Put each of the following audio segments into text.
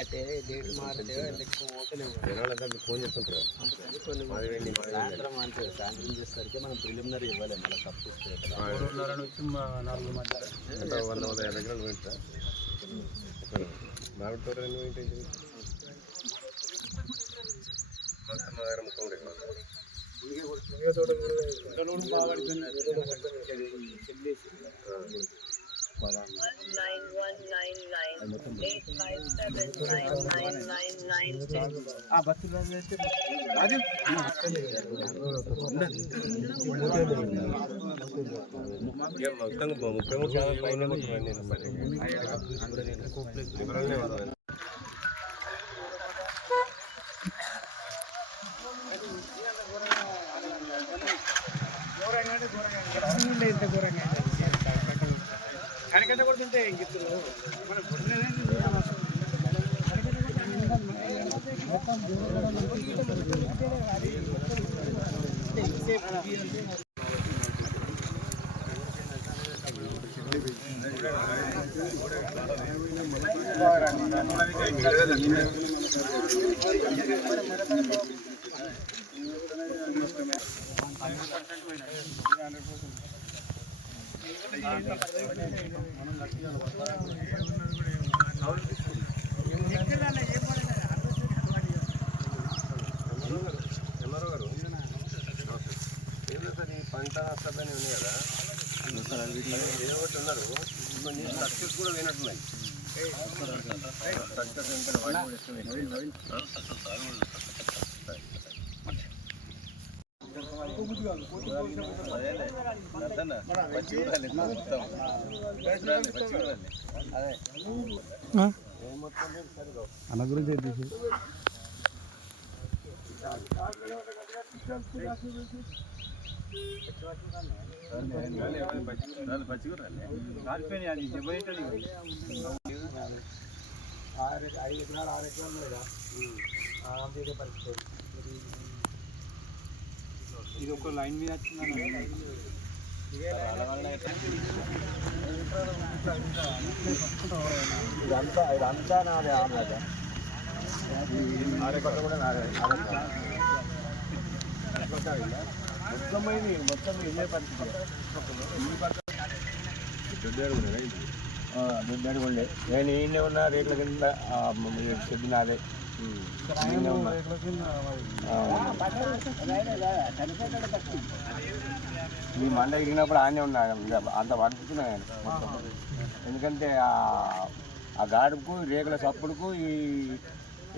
అయితే డేట్ మారితే ఫోన్ చేస్తుంటారు సాయంత్రం అంటే సాయంత్రం చేసేసరికి మనం ప్రిలిమినరీ ఇవ్వాలి మళ్ళీ తప్పిస్తే 3:30 నుంచి 4 మధ్య 150 ఎకరాలు పోయింటా మామిడి తోట మొత్తం 33 ఇంత ఘోరంగా కనకట్ట కొడుతుంటే ఇంకిప్పుడు మనం పంట నష్టపోయి ఉన్నాయి కదా ఏదో ఒకటి ఉన్నారు సక్సెస్ కూడా పోయినట్టున్నాయి అన్న గురించి ఇది ఒక లైన్ మీద ఇదంతా నాదే ఆమె ఆరేపట్ల కూడా నాదే మొత్తం ఇదే పరిస్థితి ఉండే నేను ఈయనే ఉన్నా రేట్ల కింద షెడ్ నాదే ఈ మండ ఇరిగినప్పుడు ఆయనే ఉన్నా అంత పడుతున్నా కానీ ఎందుకంటే ఆ గాడుపు రేకుల సప్పుడుకు ఈ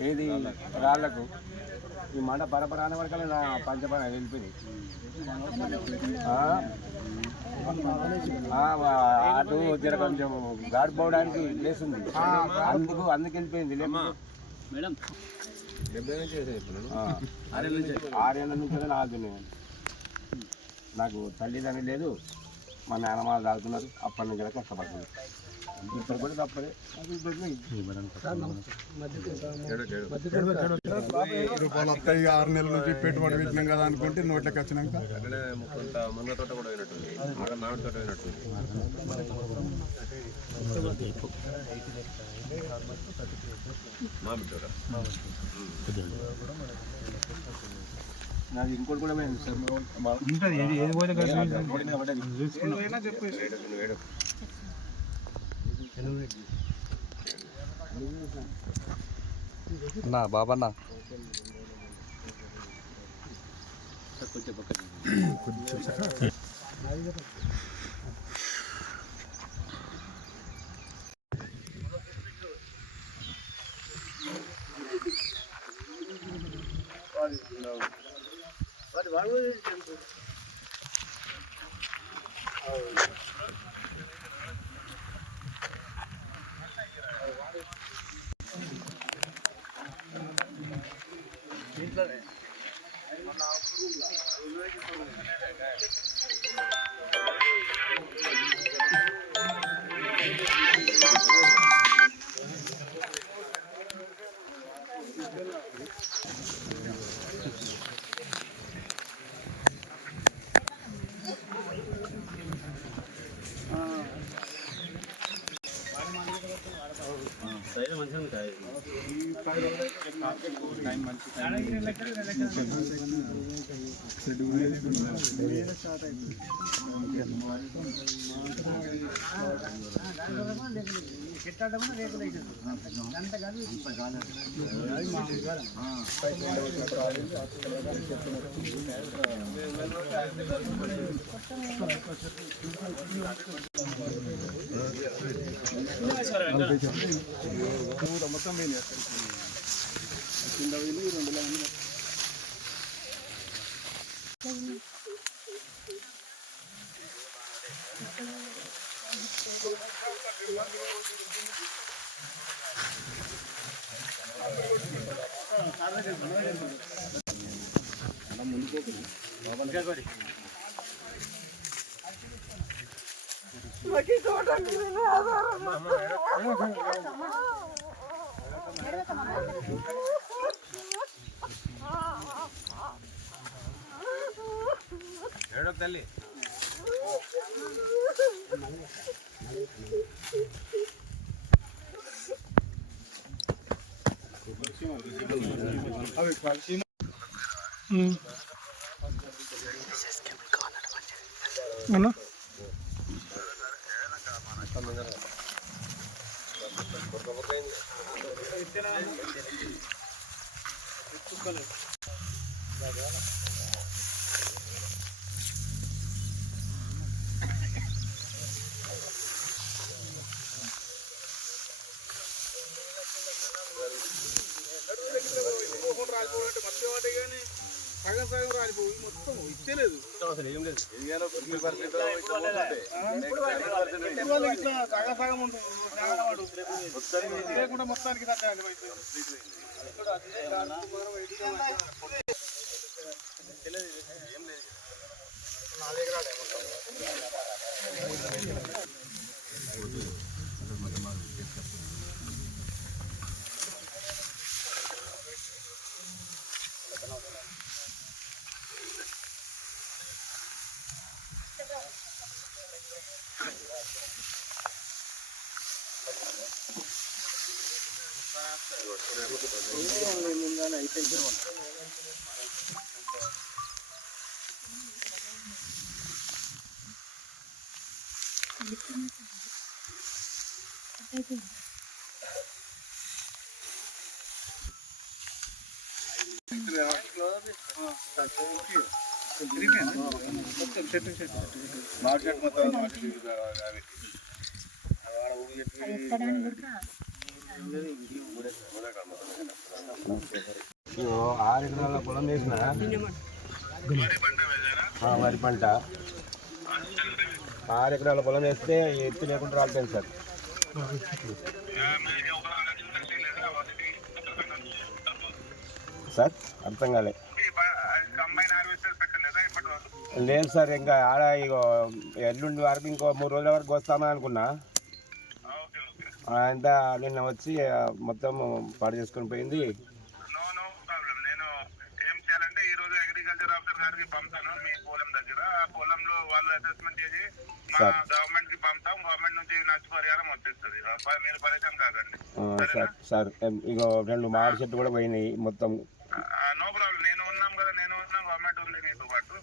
ఏది రాళ్లకు ఈ మంట పరపరాన వరకలే నా పంచపర వెళ్ళిపోయింది అటు జర కొంచెం గాడుపు పోవడానికి ప్లేస్ ఉంది అందుకు వెళ్ళిపోయింది మేడం 70 నుంచి 6 ఏళ్ళ నుంచి ఆగుతున్నాయి నాకు తల్లిదండ్రి లేదు మా నాన్నమ్మ తాగుతున్నారు అప్పటి నుంచి కష్టపడుతున్నారు ఇప్పుడు కూడా తప్పదే రూపాయలు వస్తాయి 6 నెలల నుంచి పెట్టుబడి పెట్టినాం కదా అనుకుంటే నోట్లకి వచ్చినాక మున్న తోట కూడా పోయినట్టుంది మామిడి తోట పోయినట్టుంది మామిడి తోట నాది ఇంకోటి కూడా పోయింది సార్ అన్నా బాబన్నా మొత్తం కింద వీళ్ళు 2 లైన్లు ఏడో తల్లి సగం రాలిపోయి మొత్తం ఇచ్చేలేదు అసలు ఏం లేదు సగం ఉంటుంది లేకుండా మొత్తానికి మార్కెట్ మొత్తం 6 ఎకరాల పొలం వేసిన వరి పంట 6 ఎకరాల పొలం వేస్తే ఎత్తు లేకుండా రాలిపోయింది సార్. సార్ అర్థం కాలే. లేదు సార్, ఇంకా ఆడ ఇగో ఎల్లుండి వరకు ఇంకో 3 రోజుల వరకు వస్తామని అనుకున్నా. అంతా నిన్న వచ్చి మొత్తం పాడు చేసుకొని పోయింది. నేను ఏం చేయాలంటే ఈ రోజు అగ్రికల్చర్ ఆఫీసర్ గారికి పంపుతాను మీ పొలం దగ్గర. ఆ పొలంలో వాళ్ళు అసెస్మెంట్ చేసి మా గవర్నమెంట్ కి పంపుతాం. గవర్నమెంట్ నుంచి నష్టపరిహారం వచ్చేస్తుంది. మీరు పరిచయం కాదండి. సార్ ఇగో 2 మామిడి చెట్టు కూడా పోయినాయి మొత్తం. నో ప్రాబ్లం, నేను ఉన్నాం కదా, నేను ఉన్నా, గవర్నమెంట్ ఉంది మీతో పాటు.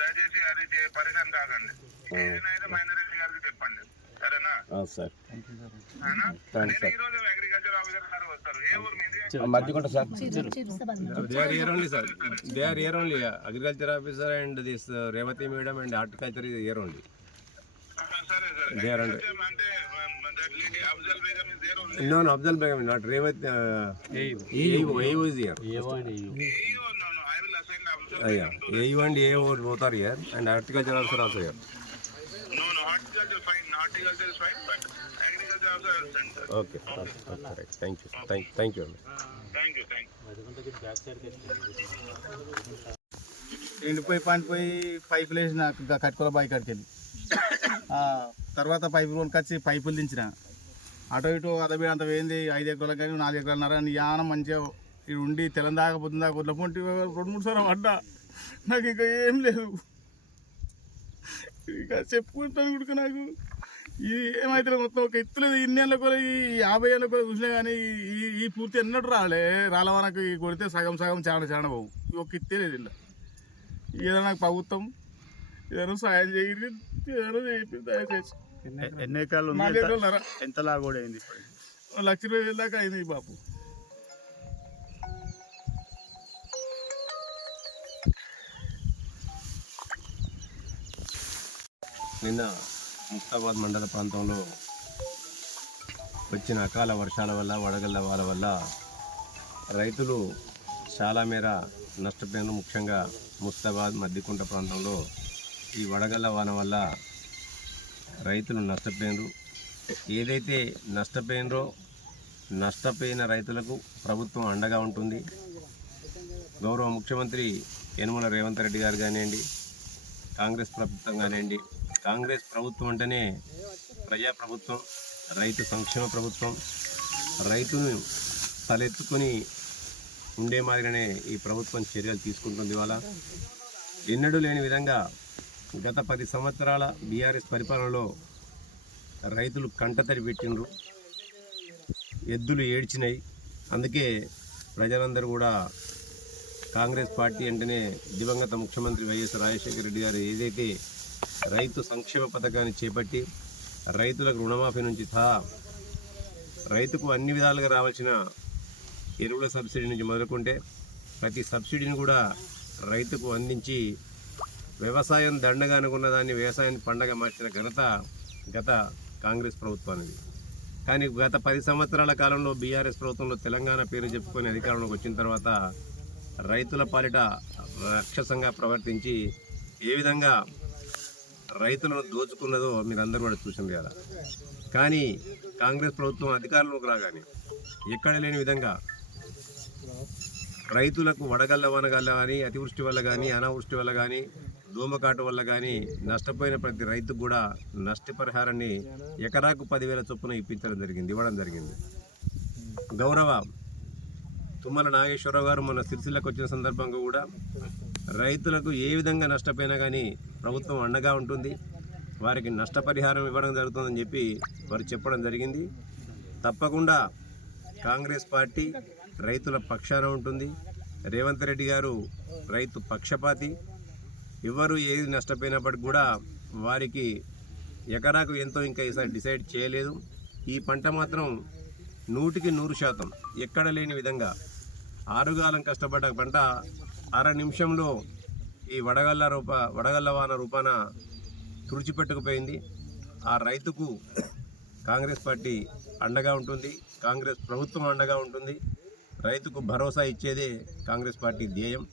దయచేసి అది పరిచయం కాకండి. ఏదైనా అయితే మహేందర్ రెడ్డి గారికి చెప్పండి, సరేనా సార్? నేను ఈ రోజు అగ్రికల్చర్ ఆఫీసర్ గారు వస్తారు. ఏ ఊరు మీది? మధ్యకొండ sir. They are here only, sir. They are here only. Agriculture officer and this Revati madam and horticulture is here only. సరే సరే. They are under. అంటే Afzal Begum is there only. No, Abdul Begum, not Revati. AU is here. No, I will assign Afzal Begum to that. AU and AO both are here, and horticulture officer also here. No, horticulture is fine. Horticulture is fine, but agriculture also I will send, sir. Okay, right. Thank you. Thank you. Thank you. ఎండిపోయి పండిపోయి పైపులు వేసిన కట్టుకోల బావి కాడికి వెళ్ళి తర్వాత పైపులు కొనుకొచ్చి పైపులు దించిన. అటో ఇటు అదబి అంత వేయింది. 5 ఎకరాలకు కానీ 4 ఎకరాలన్నర యానం మంచిగా ఇది ఉండి తెలందాక పొద్దుందాక వదిలేకుంటే 2-3 సార్లు పడ్డా. నాకు ఇంకా ఏం లేదు, ఇక చెప్పుకుంటాను కూడా నాకు ఇది ఏమైతే మొత్తం ఒక ఎత్తులేదు ఇన్ని ఏళ్ళ కూడా ఈ 50 ఏళ్ళ కూడా చూసినా కానీ ఈ పూర్తి ఎన్నట్టు రాళ్ళ మనకు కొడితే సగం సగం చాలా బాగు ఒక ఎత్తే లేదు ఇలా ఏదైనా నాకు ప్రభుత్వం ఏదైనా సాయం చేయండి ఏదైనా చేయండి దయచేసి. ఎన్ని ఎకరాలు ఉంది? 4 ఎకరాలన్నర ఎంతలా కూడా అయింది ఇప్పుడు? 1,20,000 దాకా అయింది బాపు. నిన్న ముస్తాబాద్ మండల ప్రాంతంలో వచ్చిన అకాల వర్షాల వల్ల వడగళ్ల వాన వల్ల రైతులు చాలా మేర నష్టపోయిన, ముఖ్యంగా ముస్తాబాద్ మద్దికుంట ప్రాంతంలో ఈ వడగళ్ల వాన వల్ల రైతులు నష్టపోయినరు. ఏదైతే నష్టపోయినరో నష్టపోయిన రైతులకు ప్రభుత్వం అండగా ఉంటుంది. గౌరవ ముఖ్యమంత్రి యనమల రేవంత్ రెడ్డి గారు కానివ్వండి, కాంగ్రెస్ ప్రభుత్వం కానివ్వండి, కాంగ్రెస్ ప్రభుత్వం అంటేనే ప్రజాప్రభుత్వం, రైతు సంక్షేమ ప్రభుత్వం, రైతును తలెత్తుకొని ఉండే మాదిరిగానే ఈ ప్రభుత్వం చర్యలు తీసుకుంటుంది. ఇవాళ ఎన్నడూ లేని విధంగా గత 10 సంవత్సరాల బీఆర్ఎస్ పరిపాలనలో రైతులు కంటతడి పెట్టిండ్రు, ఎద్దులు ఏడ్చినాయి. అందుకే ప్రజలందరూ కూడా కాంగ్రెస్ పార్టీ అంటేనే దివంగత ముఖ్యమంత్రి వైఎస్ రాజశేఖర రెడ్డి గారు ఏదైతే రైతు సంక్షేమ పథకాన్ని చేపట్టి రైతులకు రుణమాఫీ నుంచి సహా రైతుకు అన్ని విధాలుగా రావాల్సిన ఎరువుల సబ్సిడీ నుంచి మొదలుకుంటే ప్రతి సబ్సిడీని కూడా రైతుకు అందించి వ్యవసాయం దండగా అనుకున్న దాన్ని వ్యవసాయాన్ని పండగ మార్చిన ఘనత గత కాంగ్రెస్ ప్రభుత్వానికి. కానీ గత 10 సంవత్సరాల కాలంలో బీఆర్ఎస్ ప్రభుత్వంలో తెలంగాణ పేరు చెప్పుకొని అధికారంలోకి వచ్చిన తర్వాత రైతుల పాలిట రాక్షసంగా ప్రవర్తించి ఏ విధంగా రైతులను దోచుకున్నదో మీరందరూ కూడా చూసింది కదా. కానీ కాంగ్రెస్ ప్రభుత్వం అధికారంలోకి రాగానే ఎక్కడ లేని విధంగా రైతులకు వడగళ్ళ వనగళ్ళ కానీ, అతివృష్టి వల్ల కానీ, అనావృష్టి వల్ల కానీ, దోమకాటు వల్ల కానీ నష్టపోయిన ప్రతి రైతుకు కూడా నష్టపరిహారాన్ని ఎకరాకు 10,000 చొప్పున ఇవ్వడం జరిగింది. గౌరవ తుమ్మల నాగేశ్వరరావు గారు మన సిరిసిల్లకు వచ్చిన సందర్భంగా కూడా రైతులకు ఏ విధంగా నష్టపోయినా కానీ ప్రభుత్వం అండగా ఉంటుంది, వారికి నష్టపరిహారం ఇవ్వడం జరుగుతుందని చెప్పి వారు చెప్పడం జరిగింది. తప్పకుండా కాంగ్రెస్ పార్టీ రైతుల పక్షాన ఉంటుంది. రేవంత్ రెడ్డి గారు రైతు పక్షపాతి. ఎవరు ఏది నష్టపోయినప్పటికి కూడా వారికి ఎకరాకు ఎంతో ఇంకా ఈసారి డిసైడ్ చేయలేదు. ఈ పంట మాత్రం 100% ఎక్కడ లేని విధంగా ఆరుగాలం కష్టపడ్డ పంట అర నిమిషంలో ఈ వడగళ్ళ వాన రూపాన తుడిచిపెట్టుకుపోయింది. ఆ రైతుకు కాంగ్రెస్ పార్టీ అండగా ఉంటుంది, కాంగ్రెస్ ప్రభుత్వం అండగా ఉంటుంది. రైతుకు భరోసా ఇచ్చేదే కాంగ్రెస్ పార్టీ ధ్యేయం.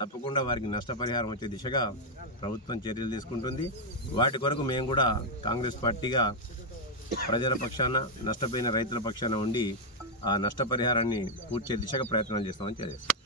తప్పకుండా వారికి నష్టపరిహారం వచ్చే దిశగా ప్రభుత్వం చర్యలు తీసుకుంటుంది. వాటి కొరకు మేము కూడా కాంగ్రెస్ పార్టీగా ప్రజల పక్షాన, నష్టపోయిన రైతుల పక్షాన ఉండి ఆ నష్టపరిహారాన్ని పూర్తి దిశగా ప్రయత్నాలు చేస్తామని తెలియజేస్తాం.